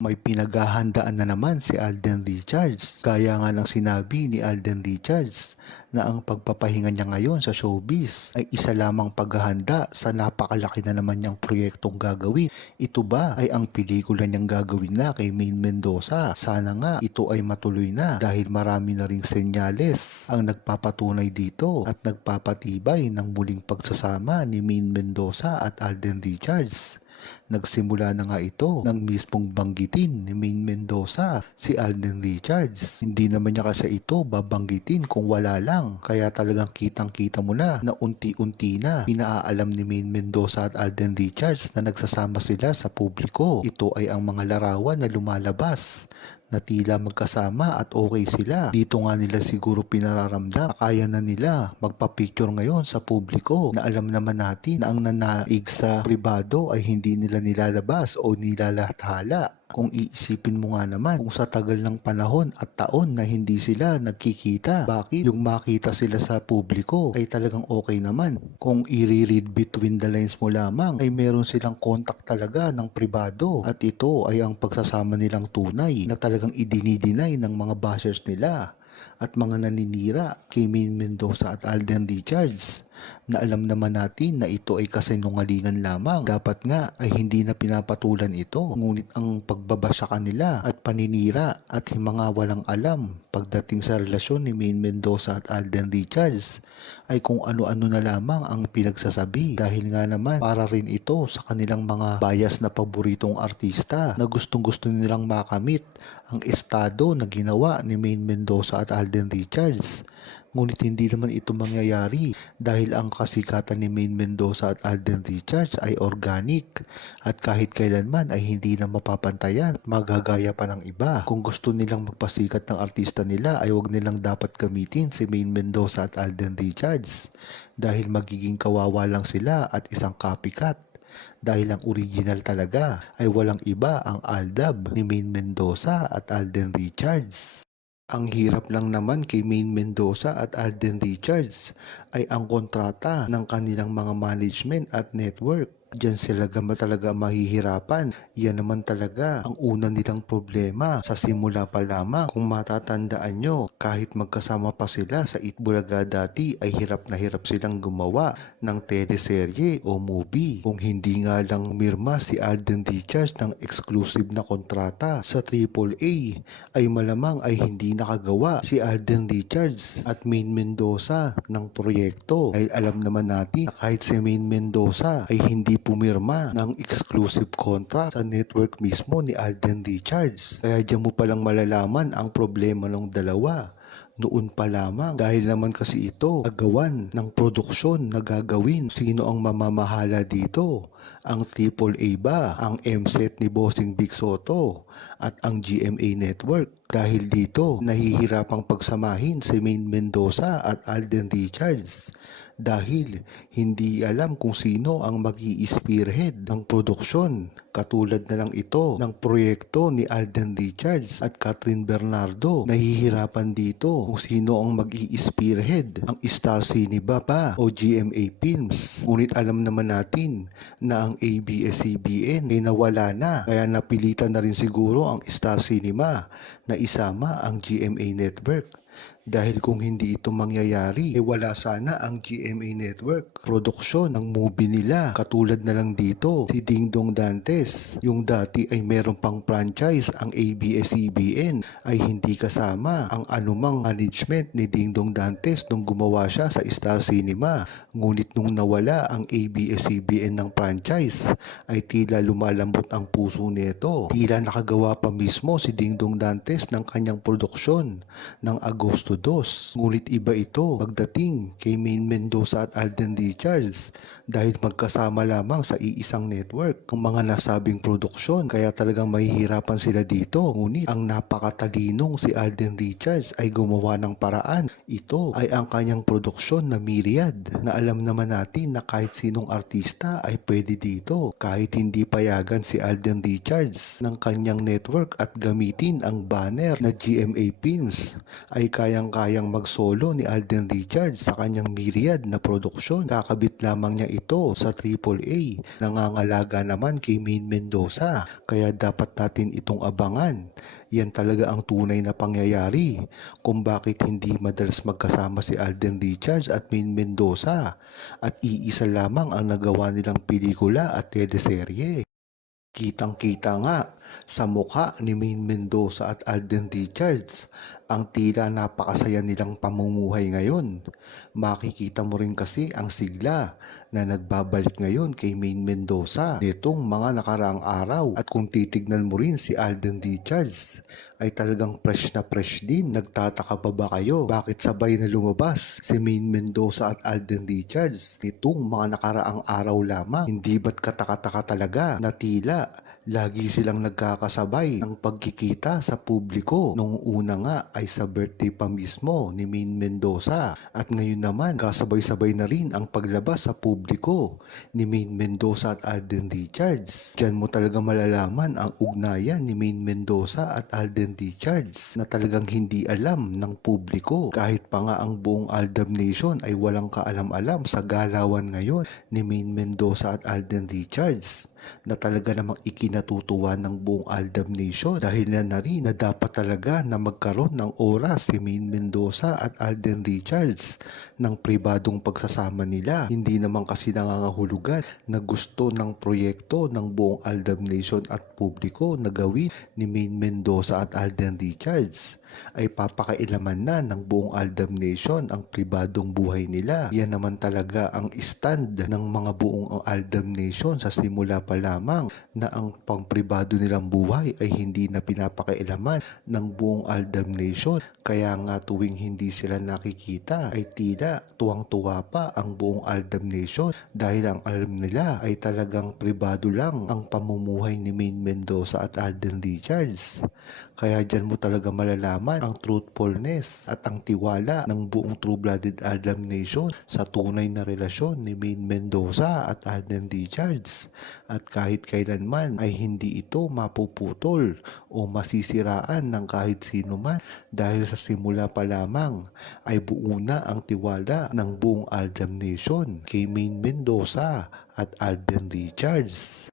May pinaghahandaan na naman si Alden Richards. Gaya nga ng sinabi ni Alden Richards na ang pagpapahinga niya ngayon sa showbiz ay isa lamang paghahanda sa napakalaki na naman niyang proyektong gagawin. Ito ba ay ang pelikula niyang gagawin na kay Maine Mendoza? Sana nga ito ay matuloy na dahil marami na ring senyales ang nagpapatunay dito at nagpapatibay ng muling pagsasama ni Maine Mendoza at Alden Richards. Nagsimula na nga ito nang mismong banggitin ni Maine Mendoza si Alden Richards. Hindi naman niya kasi ito babanggitin kung wala lang. Kaya talagang kitang-kita mo na na unti-unti na pinaalam ni Maine Mendoza at Alden Richards na nagsasama sila sa publiko. Ito ay ang mga larawan na lumalabas na tila magkasama at okay sila. Dito nga nila siguro pinararamdam na kaya na nila magpa-picture ngayon sa publiko na alam naman natin na ang nanaig sa pribado ay hindi nila nilalabas o nilalathala. Kung iisipin mo nga naman, kung sa tagal ng panahon at taon na hindi sila nagkikita, bakit yung makita sila sa publiko ay talagang okay naman? Kung i-read between the lines mo lamang, ay meron silang contact talaga ng pribado at ito ay ang pagsasama nilang tunay na talagang idinidinay ng mga bashers nila at mga naninira kay Maine Mendoza at Alden Richards na alam naman natin na ito ay kasinungalingan lamang. Dapat nga ay hindi na pinapatulan ito. Ngunit ang pagbaba sa kanila at paninira at mga walang alam pagdating sa relasyon ni Maine Mendoza at Alden Richards ay kung ano-ano na lamang ang pinagsasabi dahil nga naman para rin ito sa kanilang mga bias na paboritong artista na gustong gusto nilang makamit ang estado na ginawa ni Maine Mendoza at Alden Richards. Ngunit hindi naman ito mangyayari dahil ang kasikatan ni Maine Mendoza at Alden Richards ay organic at kahit kailanman ay hindi na mapapantayan at magagaya pa ng iba. Kung gusto nilang magpasikat ng artista nila ay wag nilang dapat gamitin si Maine Mendoza at Alden Richards dahil magiging kawawa lang sila at isang copycat dahil ang original talaga ay walang iba ang Aldab ni Maine Mendoza at Alden Richards. Ang hirap lang naman kay Maine Mendoza at Alden Richards ay ang kontrata ng kanilang mga management at network. Diyan sila gama talaga mahihirapan. Yan naman talaga ang una nilang problema sa simula pa lamang. Kung matatandaan nyo, kahit magkasama pa sila sa Itbulaga dati ay hirap na hirap silang gumawa ng teleserye o movie. Kung hindi nga lang mirma si Alden Richards ng exclusive na kontrata sa AAA ay malamang ay hindi nakagawa si Alden Richards at Maine Mendoza ng proyekto. Dahil alam naman natin na kahit si Maine Mendoza ay hindi pumirma ng exclusive contract sa network mismo ni Alden Richards. Kaya diyan mo palang malalaman ang problema ng dalawa noon pa lamang dahil naman kasi ito agawan ng produksyon na gagawin. Sino ang mamamahala dito? Ang AAA ba? Ang MSET ni Bossing Big Soto? At ang GMA Network? Dahil dito, nahihirapang pagsamahin si Maine Mendoza at Alden Richards dahil hindi alam kung sino ang mag spearhead ng produksyon. Katulad na lang ito ng proyekto ni Alden Richards at Catherine Bernardo. Nahihirapan dito kung sino ang mag spearhead ang Star Cine ba o GMA Films. Ngunit alam naman natin na ang ABS-CBN ay nawala na kaya napilitan na rin siguro ang Star Cinema na isama ang GMA Network. Dahil kung hindi ito mangyayari, eh wala sana ang GMA Network. Produksyon ng movie nila. Katulad na lang dito, si Ding Dong Dantes. Yung dati ay meron pang franchise ang ABS-CBN ay hindi kasama ang anumang management ni Ding Dong Dantes nung gumawa siya sa Star Cinema. Ngunit nung nawala ang ABS-CBN ng franchise, ay tila lumalambot ang puso nito. Tila nakagawa pa mismo si Ding Dong Dantes ng kanyang produksyon ng Agosto 2. Ngunit iba ito pagdating kay Maine Mendoza at Alden Richards dahil magkasama lamang sa iisang network ang mga nasabing produksyon kaya talagang mahihirapan sila dito. Ngunit ang napakatalinong si Alden Richards ay gumawa ng paraan. Ito ay ang kanyang produksyon na Myriad na alam naman natin na kahit sinong artista ay pwede dito kahit hindi payagan si Alden Richards ng kanyang network at gamitin ang banner na GMA Films ay kayang-kayang mag-solo ni Alden Richards sa kanyang myriad na produksyon. Kakabit lamang niya ito sa AAA. Nangangalaga naman kay Main Mendoza. Kaya dapat natin itong abangan. Yan talaga ang tunay na pangyayari kung bakit hindi madalas magkasama si Alden Richards at Main Mendoza at iisa lamang ang nagawa nilang pelikula at teleserye. Kitang-kita nga sa mukha ni Main Mendoza at Alden Richards ang tila napakasaya nilang pamumuhay ngayon. Makikita mo rin kasi ang sigla na nagbabalik ngayon kay Main Mendoza nitong mga nakaraang araw at kung titignan mo rin si Alden Richards ay talagang fresh na fresh din. Nagtataka pa ba kayo bakit sabay na lumabas si Main Mendoza at Alden Richards nitong mga nakaraang araw lamang? Hindi ba't katakataka talaga na tila lagi silang nagkakasabay ng pagkikita sa publiko. Nung una nga ay sa birthday pa mismo ni Main Mendoza at ngayon naman kasabay-sabay na rin ang paglabas sa publiko ni Main Mendoza at Alden Richards. Diyan mo talaga malalaman ang ugnayan ni Main Mendoza at Alden Richards na talagang hindi alam ng publiko. Kahit pa nga ang buong Aldab Nation ay walang kaalam-alam sa galawan ngayon ni Main Mendoza at Alden Richards na talaga namang ikinatutuwa ng buong Aldab Nation dahil na na rin na dapat talaga na magkaroon ng oras si Main Mendoza at Alden Richards ng pribadong pagsasama nila. Hindi naman kasi nangangahulugan na gusto ng proyekto ng buong Aldab Nation at publiko na gawin ni Main Mendoza at Alden Richards ay papakailaman na ng buong Aldab Nation ang pribadong buhay nila. Yan naman talaga ang stand ng mga buong Aldab Nation sa simula pa lamang na ang pangpribado nilang buhay ay hindi na pinapakailaman ng buong Aldab Nation. Kaya nga tuwing hindi sila nakikita ay tila tuwang-tuwa pa ang buong Aldab Nation dahil ang alam nila ay talagang pribado lang ang pamumuhay ni Main Mendoza at Alden Richards. Kaya dyan mo talaga malalaman ang truthfulness at ang tiwala ng buong true-blooded Aldab Nation sa tunay na relasyon ni Main Mendoza at Alden Richards. At kahit kailanman ay hindi ito mapuputol o masisiraan ng kahit sino man dahil sa simula pa lamang ay buo na ang tiwala ng buong Aldab Nation kay Main Mendoza at Alden Richards.